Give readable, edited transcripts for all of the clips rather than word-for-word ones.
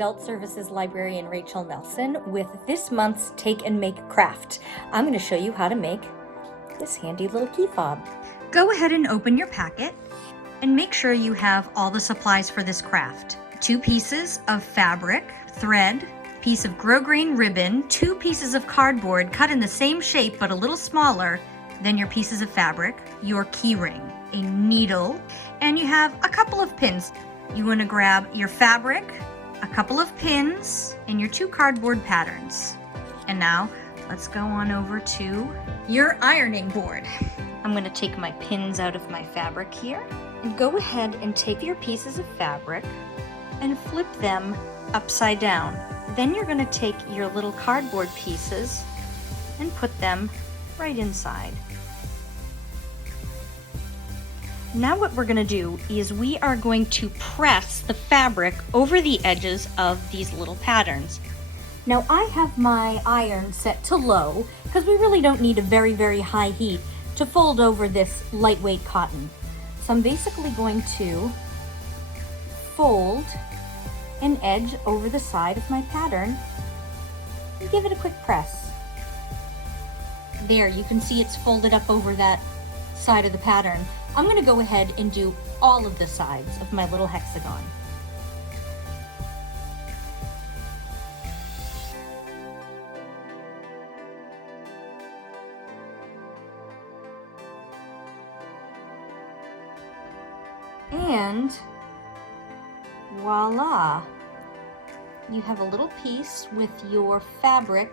Adult Services Librarian Rachel Nelson with this month's Take and Make craft. I'm going to show you how to make this handy little key fob. Go ahead and open your packet and make sure you have all the supplies for this craft. 2 pieces of fabric, thread, piece of grosgrain ribbon, 2 pieces of cardboard cut in the same shape but a little smaller than your pieces of fabric, your key ring, a needle, and you have a couple of pins. You want to grab your fabric, a couple of pins, and your 2 cardboard patterns. And now let's go on over to your ironing board. I'm going to take my pins out of my fabric here and go ahead and take your pieces of fabric and flip them upside down. Then you're going to take your little cardboard pieces and put them right inside. Now what we're going to do is we are going to press the fabric over the edges of these little patterns. Now I have my iron set to low because we really don't need a very, very high heat to fold over this lightweight cotton. So I'm basically going to fold an edge over the side of my pattern and give it a quick press. There, you can see it's folded up over that side of the pattern. I'm going to go ahead and do all of the sides of my little hexagon. And voila! You have a little piece with your fabric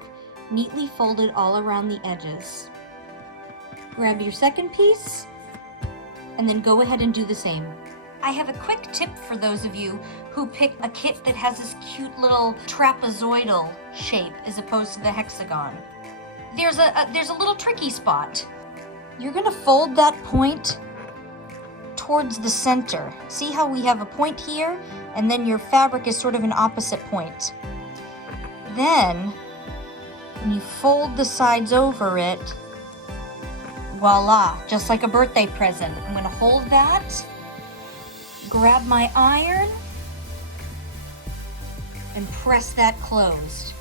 neatly folded all around the edges. Grab your second piece and then go ahead and do the same. I have a quick tip for those of you who pick a kit that has this cute little trapezoidal shape as opposed to the hexagon. There's a little tricky spot. You're gonna fold that point towards the center. See how we have a point here and then your fabric is sort of an opposite point. Then when you fold the sides over it, voila, just like a birthday present. I'm going to hold that, grab my iron, and press that closed.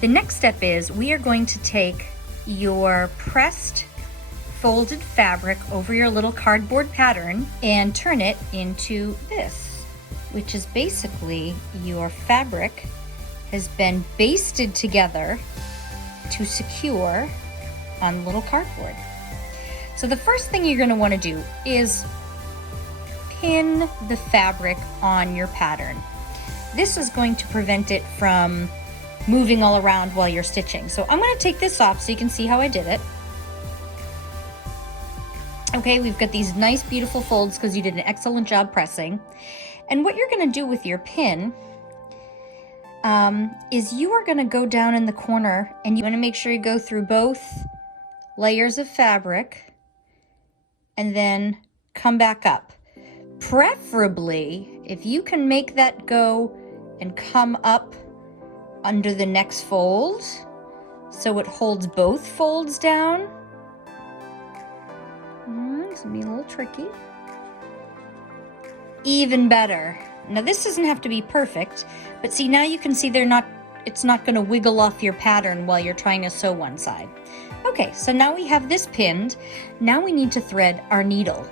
The next step is we are going to take your pressed folded fabric over your little cardboard pattern and turn it into this, which is basically your fabric has been basted together to secure on little cardboard. So the first thing you're going to want to do is pin the fabric on your pattern. This is going to prevent it from moving all around while you're stitching. So I'm going to take this off so you can see how I did it. Okay, we've got these nice beautiful folds because you did an excellent job pressing. And what you're going to do with your pin is you are going to go down in the corner and you want to make sure you go through both layers of fabric and then come back up. Preferably, if you can make that go and come up under the next fold so it holds both folds down. This will be a little tricky. Even better. Now this doesn't have to be perfect, but see, now you can see it's not going to wiggle off your pattern while you're trying to sew one side. Okay, so now we have this pinned. Now we need to thread our needle.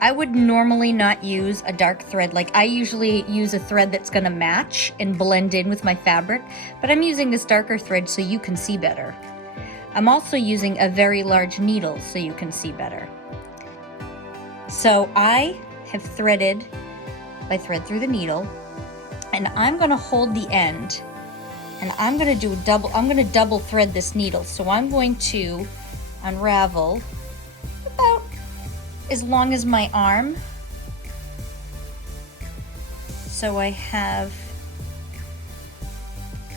I would normally not use a dark thread. Like I usually use a thread that's going to match and blend in with my fabric, but I'm using this darker thread so you can see better. I'm also using a very large needle so you can see better. So I have threaded my thread through the needle, and I'm going to hold the end, and I'm going to double thread this needle. So I'm going to unravel about as long as my arm. So I have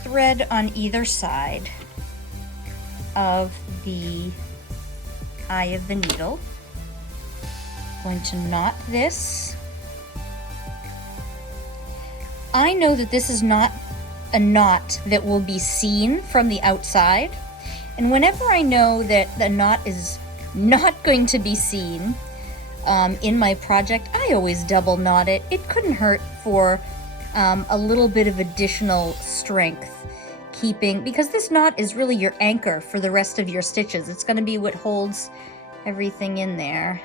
thread on either side of the eye of the needle. Going to knot this. I know that this is not a knot that will be seen from the outside, and whenever I know that the knot is not going to be seen, in my project, I always double knot it. It couldn't hurt for a little bit of additional strength keeping, because this knot is really your anchor for the rest of your stitches. It's going to be what holds everything in there.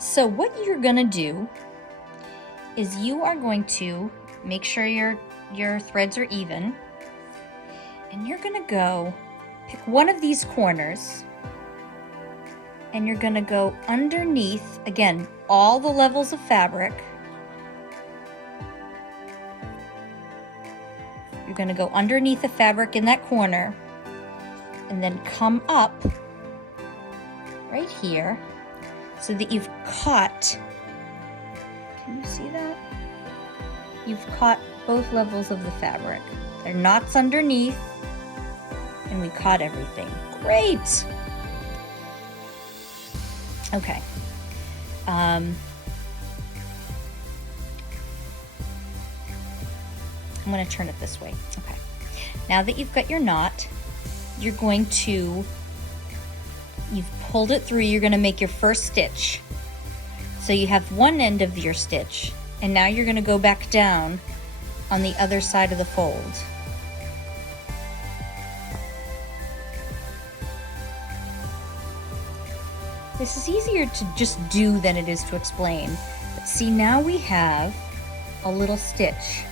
So what you're going to do is you are going to make sure your threads are even, and you're going to go pick one of these corners, and you're going to go underneath, again, all the levels of fabric. You're going to go underneath the fabric in that corner, and then come up right here so that you've caught, can you see that? You've caught both levels of the fabric. There are knots underneath, and we caught everything. Great! Okay. I'm going to turn it this way. Okay. Now that you've got your knot, you're going to, you've pulled it through, you're going to make your first stitch. So you have one end of your stitch, and now you're going to go back down on the other side of the fold. This is easier to just do than it is to explain. But see, now we have a little stitch.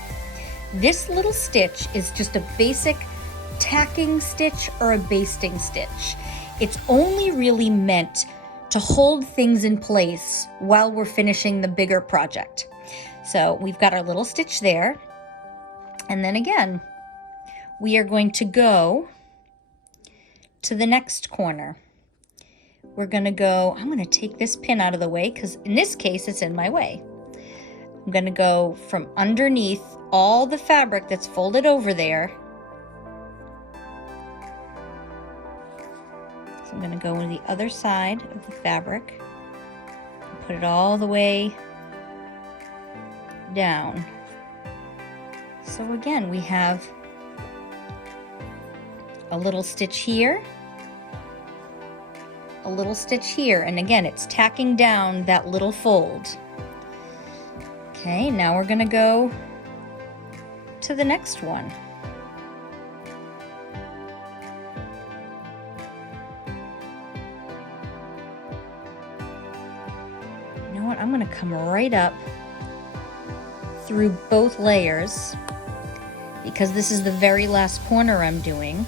This little stitch is just a basic tacking stitch or a basting stitch. It's only really meant to hold things in place while we're finishing the bigger project. So we've got our little stitch there. And then again, we are going to go to the next corner. We're going to go, I'm going to take this pin out of the way because in this case it's in my way. I'm going to go from underneath all the fabric that's folded over there. So I'm going to go to the other side of the fabric and put it all the way down. So again, we have a little stitch here, a little stitch here, and again, it's tacking down that little fold. Okay, now we're going to go to the next one. You know what? I'm going to come right up through both layers because this is the very last corner I'm doing.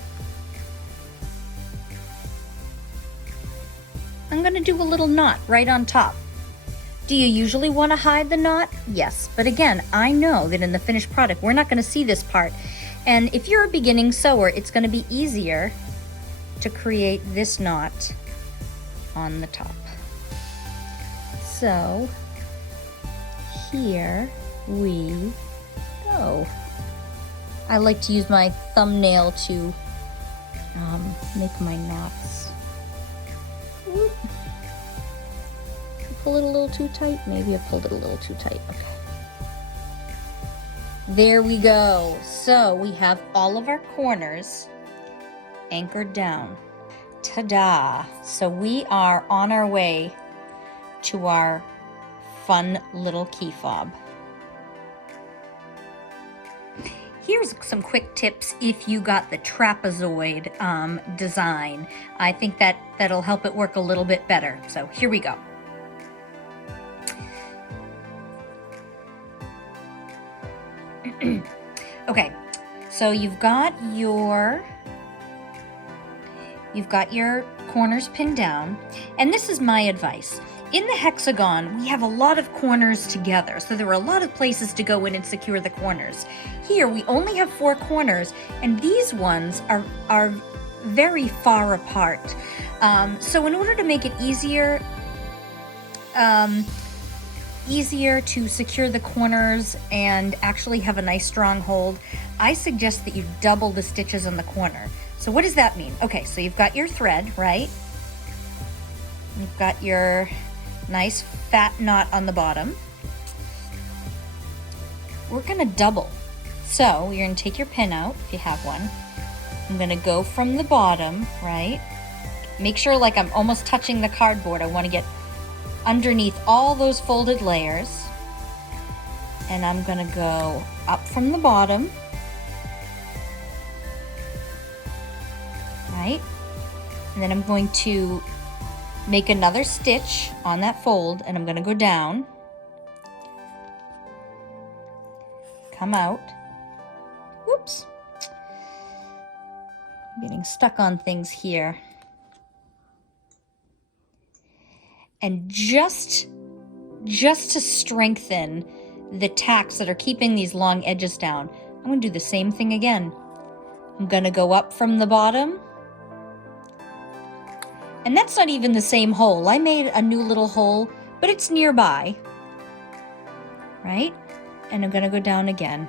I'm going to do a little knot right on top. Do you usually want to hide the knot? Yes, but again, I know that in the finished product, we're not going to see this part. And if you're a beginning sewer, it's going to be easier to create this knot on the top. So, here we go. I like to use my thumbnail to make my knots. Whoop. Pull it a little too tight? Maybe I pulled it a little too tight. Okay. There we go. So we have all of our corners anchored down. Ta-da! So we are on our way to our fun little key fob. Here's some quick tips if you got the trapezoid design. I think that'll help it work a little bit better. So here we go. Okay, so you've got your corners pinned down, and this is my advice. In the hexagon, we have a lot of corners together, so there are a lot of places to go in and secure the corners. Here, we only have 4 corners, and these ones are very far apart. So in order to make it easier to secure the corners and actually have a nice strong hold, I suggest that you double the stitches on the corner. So what does that mean? Okay, so you've got your thread, right? You've got your nice fat knot on the bottom. We're gonna double. So you're gonna take your pin out if you have one. I'm gonna go from the bottom, right? make sure like I'm almost touching the cardboard. I want to get underneath all those folded layers. And I'm gonna go up from the bottom. Right? And then I'm going to make another stitch on that fold, and I'm gonna go down. Come out. Whoops. I'm getting stuck on things here. And just to strengthen the tacks that are keeping these long edges down, I'm going to do the same thing again. I'm going to go up from the bottom. And that's not even the same hole. I made a new little hole, but it's nearby. Right? And I'm going to go down again.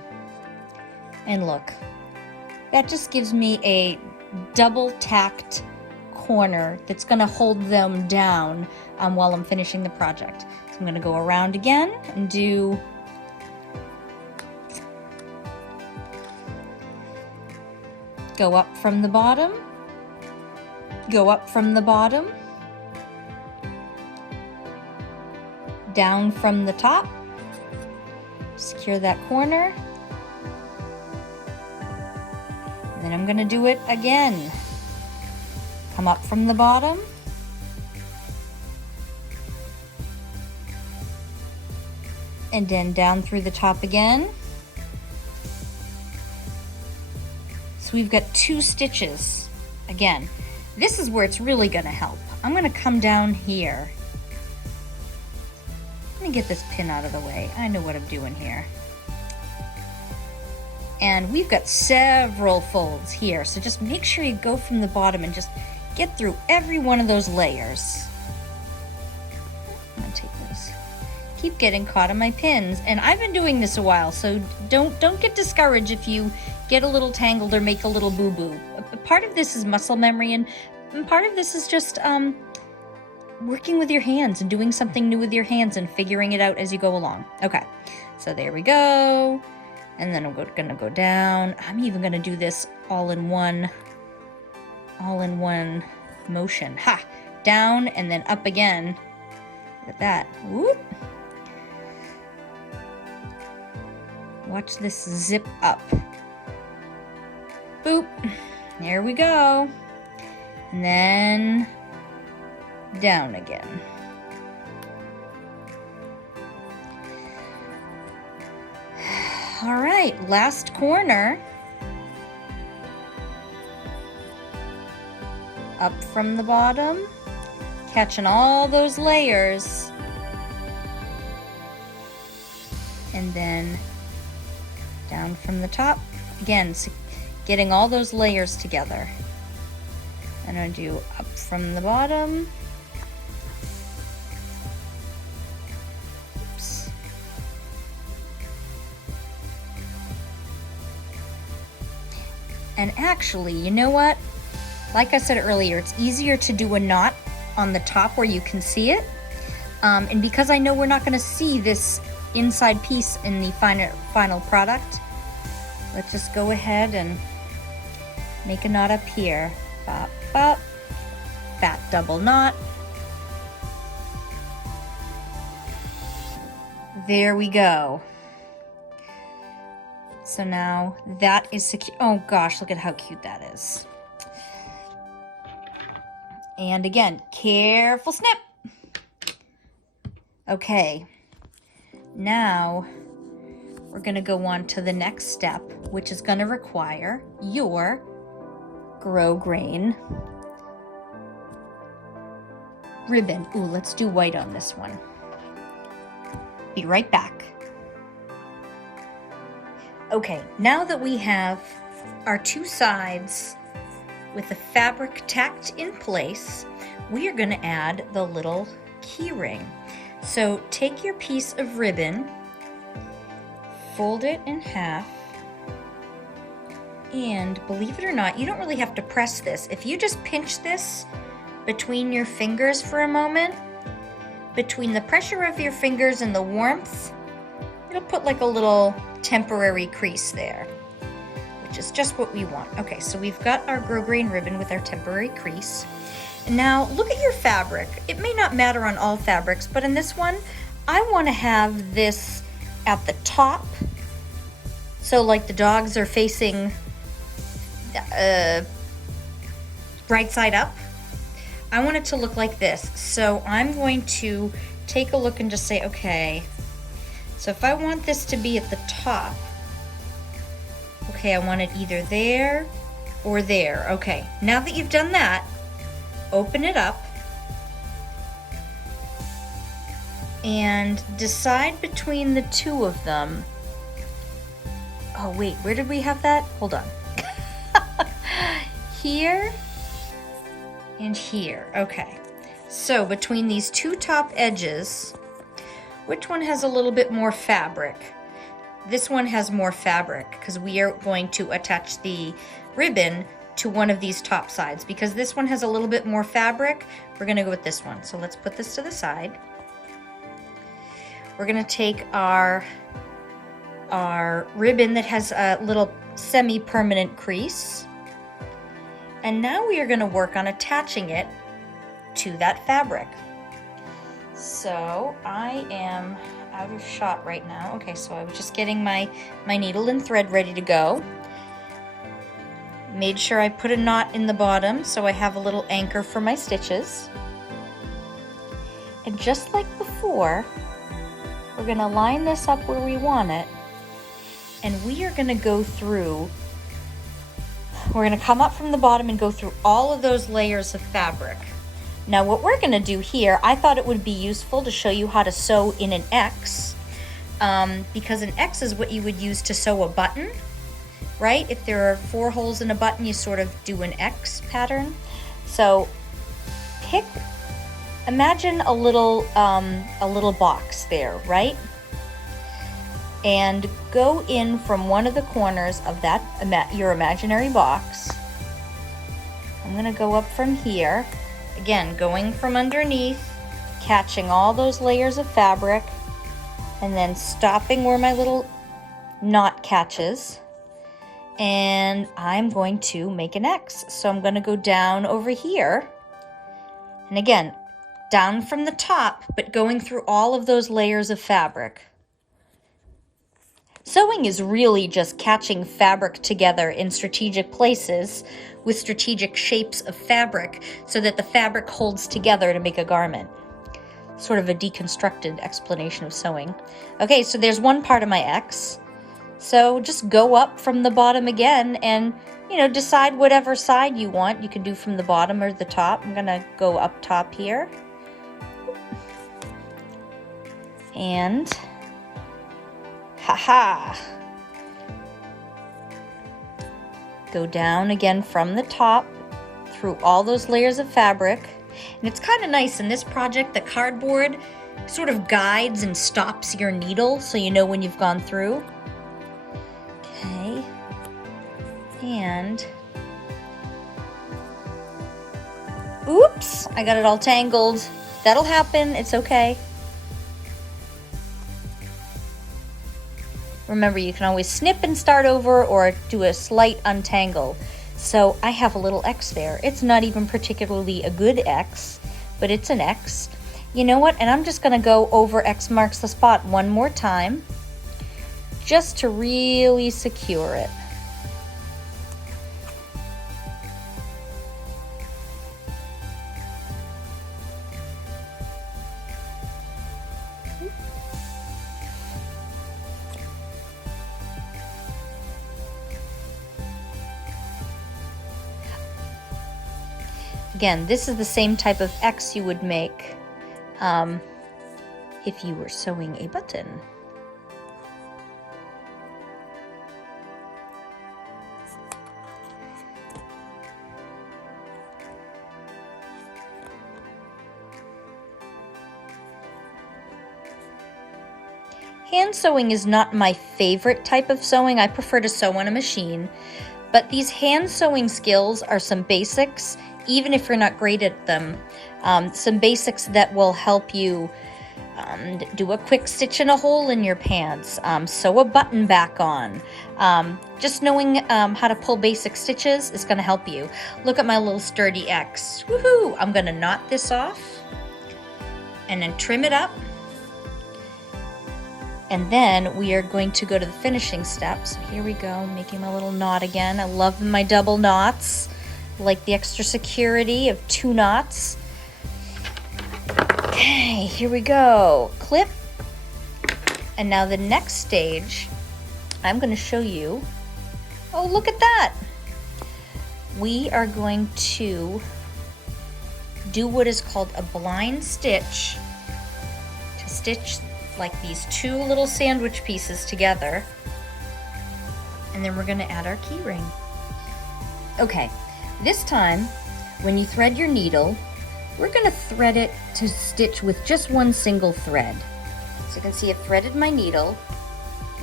And look, that just gives me a double tacked corner that's going to hold them down while I'm finishing the project. So I'm going to go around again and do go up from the bottom, go up from the bottom, down from the top, secure that corner, and then I'm going to do it again. Come up from the bottom, and then down through the top again. So we've got 2 stitches. Again, this is where it's really going to help. I'm going to come down here. Let me get this pin out of the way. I know what I'm doing here. And we've got several folds here, so just make sure you go from the bottom and just get through every one of those layers. I'm gonna take this. Keep getting caught on my pins, and I've been doing this a while, so don't get discouraged if you get a little tangled or make a little boo-boo. Part of this is muscle memory, and part of this is just working with your hands and doing something new with your hands and figuring it out as you go along. Okay, so there we go. And then I'm gonna go down. I'm even gonna do this all in one motion. Ha! Down and then up again. Look at that. Whoop. Watch this zip up. Boop. There we go. And then down again. All right, last corner. Up from the bottom, catching all those layers. And then down from the top. Again, getting all those layers together. And I'm gonna do up from the bottom. Oops. And actually, you know what? Like I said earlier, it's easier to do a knot on the top where you can see it. And because I know we're not gonna see this inside piece in the final product, let's just go ahead and make a knot up here. Bop, bop, fat double knot. There we go. So now that is secure. Oh gosh, look at how cute that is. And again, careful snip. Okay, now we're gonna go on to the next step, which is gonna require your grosgrain ribbon. Ooh, let's do white on this one. Be right back. Okay, now that we have our 2 sides with the fabric tacked in place, we are going to add the little key ring. So take your piece of ribbon, fold it in half, and believe it or not, you don't really have to press this. If you just pinch this between your fingers for a moment, between the pressure of your fingers and the warmth, it'll put like a little temporary crease there, which is just what we want. Okay, so we've got our grosgrain ribbon with our temporary crease. Now look at your fabric. It may not matter on all fabrics, but in this one, I want to have this at the top. So like the dogs are facing right side up. I want it to look like this. So I'm going to take a look and just say, okay, so if I want this to be at the top, okay, I want it either there or there. Okay, now that you've done that, open it up and decide between the two of them. Oh wait, where did we have that? Hold on. Here and here. Okay, so between these two top edges, which one has a little bit more fabric? This one has more fabric because we are going to attach the ribbon to one of these top sides. Because this one has a little bit more fabric, we're going to go with this one. So let's put this to the side. We're going to take our ribbon that has a little semi-permanent crease. And now we are going to work on attaching it to that fabric. So I am out of shot right now. Okay, so I was just getting my needle and thread ready to go. Made sure I put a knot in the bottom so I have a little anchor for my stitches. And just like before, we're going to line this up where we want it. And we are going to go through, we're going to come up from the bottom and go through all of those layers of fabric. Now what we're going to do here, I thought it would be useful to show you how to sew in an X, because an X is what you would use to sew a button, right? If there are 4 holes in a button, you sort of do an X pattern. So imagine a little box there, right? And go in from one of the corners of that your imaginary box. I'm going to go up from here. Again, going from underneath, catching all those layers of fabric, and then stopping where my little knot catches. And I'm going to make an X. So I'm going to go down over here. And again, down from the top, but going through all of those layers of fabric. Sewing is really just catching fabric together in strategic places with strategic shapes of fabric so that the fabric holds together to make a garment. Sort of a deconstructed explanation of sewing. Okay, so there's one part of my X. So just go up from the bottom again and, decide whatever side you want. You can do from the bottom or the top. I'm going to go up top here. And haha! Go down again from the top through all those layers of fabric. And it's kind of nice in this project, the cardboard sort of guides and stops your needle so you know when you've gone through. Okay. And oops, I got it all tangled. That'll happen, it's okay. Remember, you can always snip and start over or do a slight untangle. So I have a little X there. It's not even particularly a good X, but it's an X. You know what? And I'm just going to go over X marks the spot one more time, just to really secure it. Again, this is the same type of X you would make if you were sewing a button. Hand sewing is not my favorite type of sewing. I prefer to sew on a machine, but these hand sewing skills are some basics. Even if you're not great at them, some basics that will help you do a quick stitch in a hole in your pants, sew a button back on. Just knowing how to pull basic stitches is going to help you. Look at my little sturdy X. Woohoo! I'm going to knot this off and then trim it up. And then we are going to go to the finishing step. So here we go, making my little knot again. I love my double knots. I like the extra security of 2 knots. Okay, here we go. Clip. And now the next stage, I'm going to show you. Oh, look at that. We are going to do what is called a blind stitch to stitch like these 2 little sandwich pieces together. And then we're going to add our key ring. Okay, this time when you thread your needle, we're going to thread it to stitch with just 1 single thread. So you can see I've threaded my needle.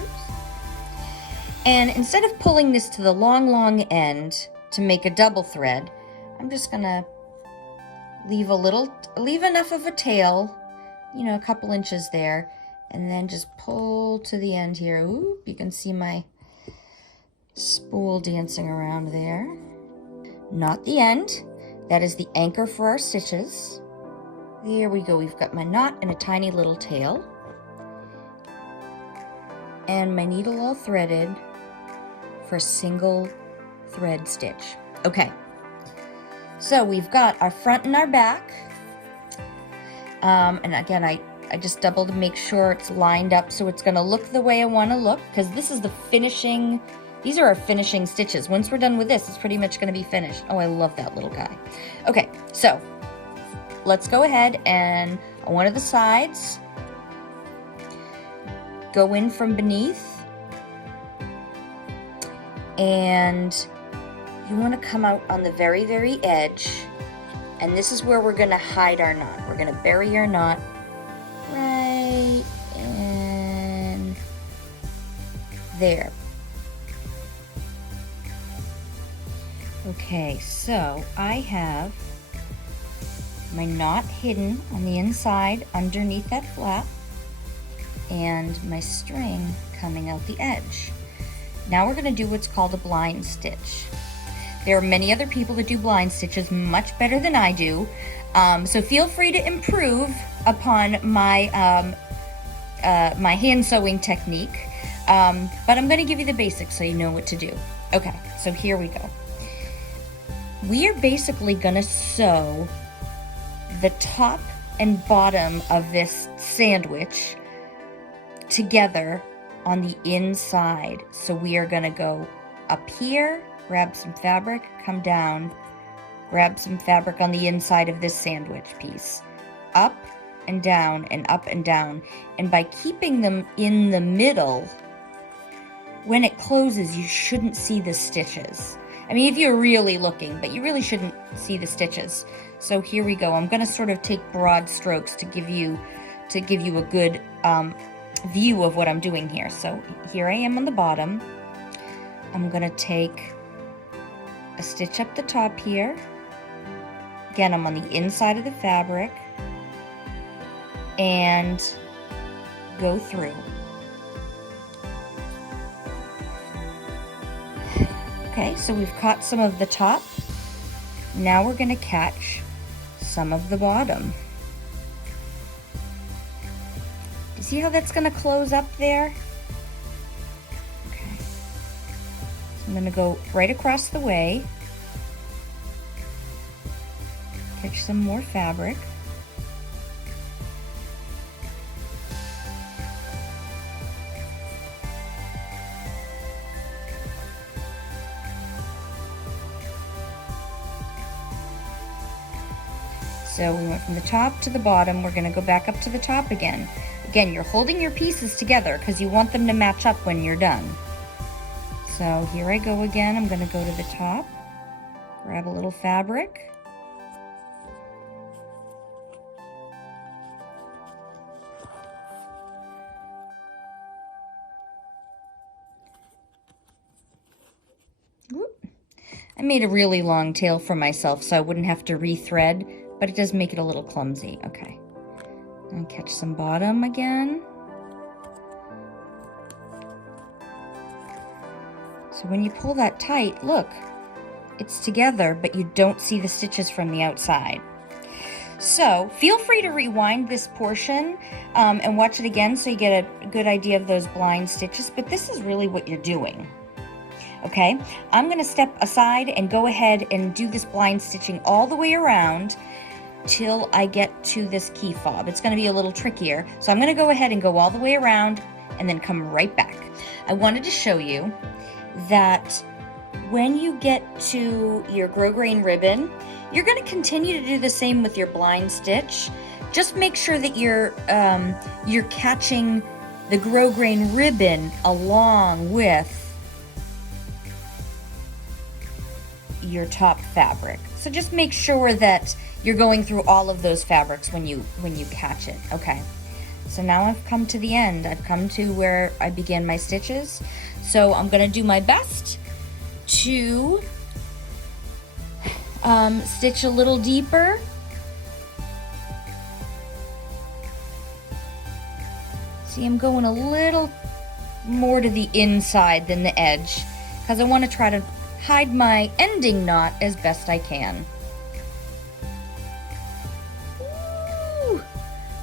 Oops. And instead of pulling this to the long end to make a double thread, I'm just going to leave enough of a tail, you know, a couple inches there, and then just pull to the end here. Ooh, you can see my spool dancing around there. Knot the end. That is the anchor for our stitches. There we go. We've got my knot and a tiny little tail. And my needle all threaded for a single thread stitch. Okay. So we've got our front and our back. And again, I just double to make sure it's lined up so it's going to look the way I want to look, because this is the finishing. These are our finishing stitches. Once we're done with this, it's pretty much going to be finished. Oh, I love that little guy. Okay, so let's go ahead and on one of the sides, go in from beneath, and you want to come out on the very, very edge, and this is where we're going to hide our knot. We're going to bury our knot right in there. Okay, so I have my knot hidden on the inside underneath that flap and my string coming out the edge. Now we're going to do what's called a blind stitch. There are many other people that do blind stitches much better than I do, so feel free to improve upon my my hand sewing technique, but I'm going to give you the basics so you know what to do. Okay, so here we go. We are basically going to sew the top and bottom of this sandwich together on the inside. So we are going to go up here, grab some fabric, come down, grab some fabric on the inside of this sandwich piece, up and down and up and down. And by keeping them in the middle, when it closes, you shouldn't see the stitches. I mean, if you're really looking, but you really shouldn't see the stitches. So here we go. I'm going to sort of take broad strokes to give you a good view of what I'm doing here. So here I am on the bottom. I'm going to take a stitch up the top here. Again, I'm on the inside of the fabric and go through. Okay, so we've caught some of the top. Now we're going to catch some of the bottom. Do you see how that's going to close up there? Okay. So I'm going to go right across the way. Catch some more fabric. So we went from the top to the bottom. We're going to go back up to the top again. Again, you're holding your pieces together because you want them to match up when you're done. So here I go again. I'm going to go to the top, grab a little fabric. Whoop. I made a really long tail for myself so I wouldn't have to rethread, but it does make it a little clumsy. Okay, And catch some bottom again. So when you pull that tight, look, it's together, but you don't see the stitches from the outside. So feel free to rewind this portion and watch it again so you get a good idea of those blind stitches, but this is really what you're doing. Okay, I'm gonna step aside and go ahead and do this blind stitching all the way around till I get to this key fob. It's gonna be a little trickier, so I'm gonna go ahead and go all the way around and then come right back. I wanted to show you that when you get to your grosgrain ribbon, you're going to continue to do the same with your blind stitch. Just make sure that you're catching the grosgrain ribbon along with your top fabric. So just make sure that you're going through all of those fabrics when you catch it. Okay. So now I've come to the end. I've come to where I began my stitches. So I'm going to do my best to stitch a little deeper. See, I'm going a little more to the inside than the edge because I want to try to hide my ending knot as best I can. Ooh.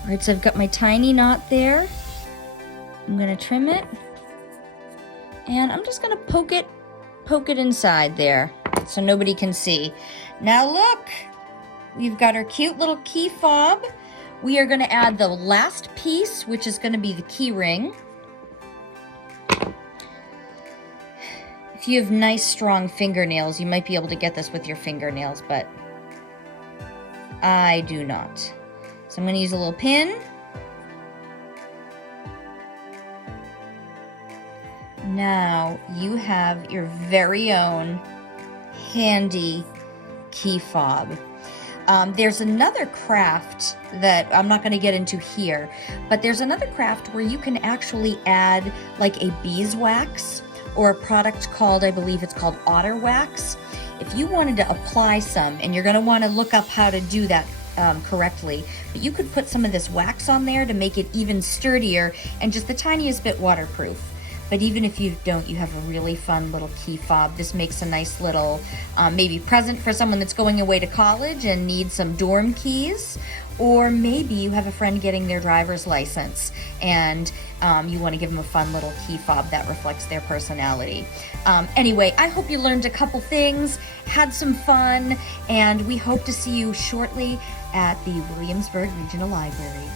All right, so I've got my tiny knot there. I'm going to trim it, and I'm just going to poke it inside there so nobody can see. Now look, we've got our cute little key fob. We are going to add the last piece, which is going to be the key ring. If you have nice strong fingernails, you might be able to get this with your fingernails, but I do not. So I'm going to use a little pin. Now you have your very own handy key fob. There's another craft that I'm not going to get into here, but there's another craft where you can actually add like a beeswax or a product called, I believe it's called otter wax. If you wanted to apply some, and you're going to want to look up how to do that correctly, but you could put some of this wax on there to make it even sturdier and just the tiniest bit waterproof. But even if you don't, you have a really fun little key fob. This makes a nice little maybe present for someone that's going away to college and needs some dorm keys. Or maybe you have a friend getting their driver's license and you want to give them a fun little key fob that reflects their personality. Anyway, I hope you learned a couple things, had some fun, and we hope to see you shortly at the Williamsburg Regional Library.